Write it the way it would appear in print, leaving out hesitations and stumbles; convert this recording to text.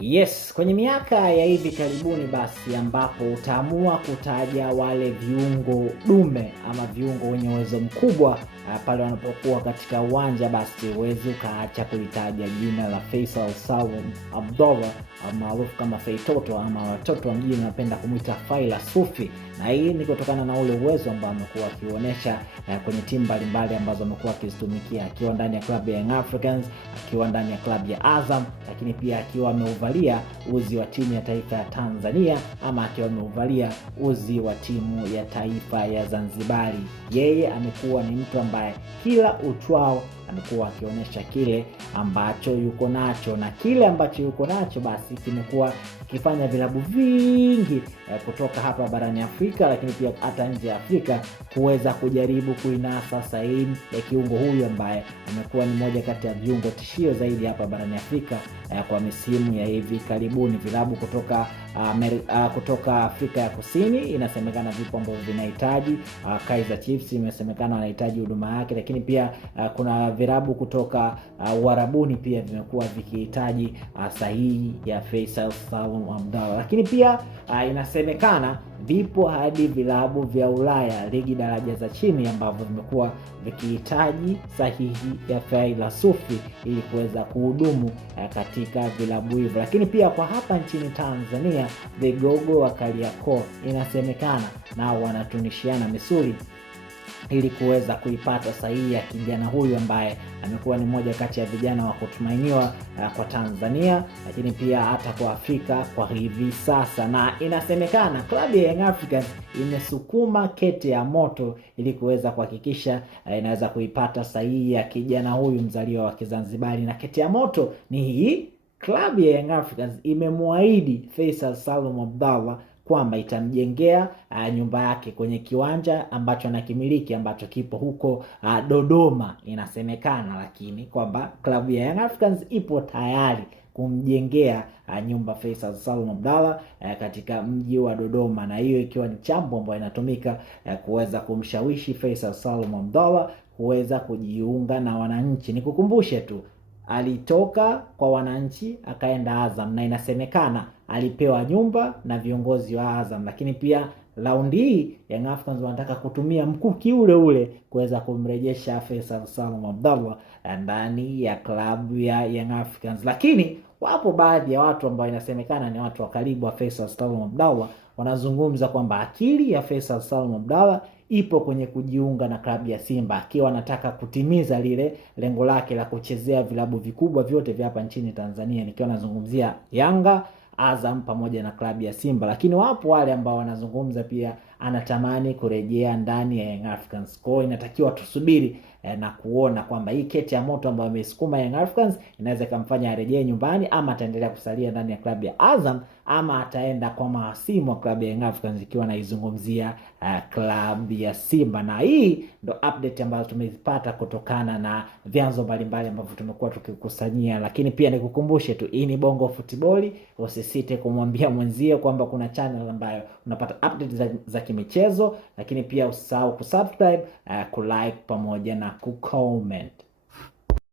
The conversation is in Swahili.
Yes, kwenye miaka ya hivi karibuni basi ambapo utaamua kutaja wale viungo dume ama viungo wenye uwezo mkubwa pale wanapokuwa katika uwanja, basi huwezi ukaacha kulitaja jina la Faisal Salum Abdallah maarufu kama Feitoto, ama watoto wa mjini wanapenda kumuita Faila Sufi. Na hii ni kutokana na ule uwezo ambao amekuwa akionyesha kwenye timu mbalimbali ambazo amekuwa akizitumikia, akiwa ndani ya klabu ya Young Africans, akiwa ndani ya klabu ya Azam, lakini pia akiwa ameuvalia uzi wa timu ya taifa ya Tanzania, ama akiwa ameuvalia uzi wa timu ya taifa ya Zanzibari. Yeye amekuwa ni mtu ambaye kila uchwao amekuwa akionyesha kile ambacho yuko nacho, na kile ambacho yuko nacho basi kimekuwa kifanya vilabu vingi kutoka hapa barani Afrika, lakini pia hata nje ya Afrika kuweza kujaribu kuinasa saini ya kiungo huyu ambaye amekuwa ni moja kati ya viungo tishio zaidi hapa barani Afrika kwa misimu ya hivi karibuni. Vilabu kutoka Afrika ya Kusini inasemekana vipo ambavyo vinahitaji, Kaizer Chiefs imesemekana wanahitaji huduma yake, lakini pia kuna vilabu kutoka Uarabuni pia vimekuwa vikihitaji sahihi ya Faisal Salum Abdallah, lakini pia inasemekana vipo hadi vilabu vya Ulaya, ligi daraja za chini, ambavyo vimekuwa vikihitaji sahihi ya Faila Sufi ili kuweza kuhudumu katika vilabu hivyo. Lakini pia kwa hapa nchini Tanzania, vigogo wa Kariakoo inasemekana nao wanatunishiana misuli ili kuweza kuipata sahihi ya kijana huyu ambaye amekuwa ni moja kati ya vijana wa kutumainiwa kwa Tanzania, lakini pia hata kwa Afrika kwa hivi sasa. Na inasemekana klabu ya Young Africans imesukuma kete ya moto ili kuweza kuhakikisha inaweza kuipata sahihi ya kijana huyu mzaliwa wa Kizanzibari. Na kete ya moto ni hii: klabu ya Young Africans imemwaahidi Faisal Salum Abdallah kwamba itamjengea nyumba yake kwenye kiwanja ambacho anakimiliki, ambacho kipo huko Dodoma inasemekana, lakini kwamba klabu ya Young Africans ipo tayari kumjengea nyumba Faisal Salum Abdallah katika mji wa Dodoma, na hiyo ikiwa ni chambo ambayo inatumika kuweza kumshawishi Faisal Salum Abdallah kuweza kujiunga na wananchi. Nikukumbushe tu, alitoka kwa wananchi akaenda Azam, na inasemekana alipewa nyumba na viongozi wa Azam, lakini pia raundi hii Young Africans wanataka kutumia mkuki ule ule kuweza kumrejesha Faisal Salum Abdallah ndani ya klabu ya Young Africans. Lakini wapo baadhi ya watu ambao inasemekana ni watu wa karibu wa Faisal Salum Abdallah wanazungumza kwamba akili ya Faisal Salum Abdallah ipo kwenye kujiunga na klabu ya Simba, akiwa anataka kutimiza lile lengo lake la kuchezea vilabu vikubwa vyote vya hapa nchini Tanzania, nikiwa nazungumzia Yanga, Azam pamoja na klabu ya Simba. Lakini wapo wale ambao wanazungumza pia anatamani kurejea ndani ya Young Africans. Kwa hiyo inatakiwa tusubiri na kuona kwamba hii kete ya moto ambayo amesukuma Young Africans inaweza kumfanya arejee nyumbani, ama ataendelea kusalia ndani ya klabu ya Azam, ama ataenda kwa mahasimu wa klabu ya Young Africans, ikiwa naizungumzia klabu ya Simba. Na hii ndo update ambayo tumezipata kutokana na vyanzo mbalimbali ambavyo tumekuwa tukikusanyia. Lakini pia nikukumbushe tu, hii ni Bongo Football. Usisite kumwambia mwenzio kwamba kuna channel ambayo unapata update za kimichezo, lakini pia usisahau kusubscribe, kulike pamoja na kucomment.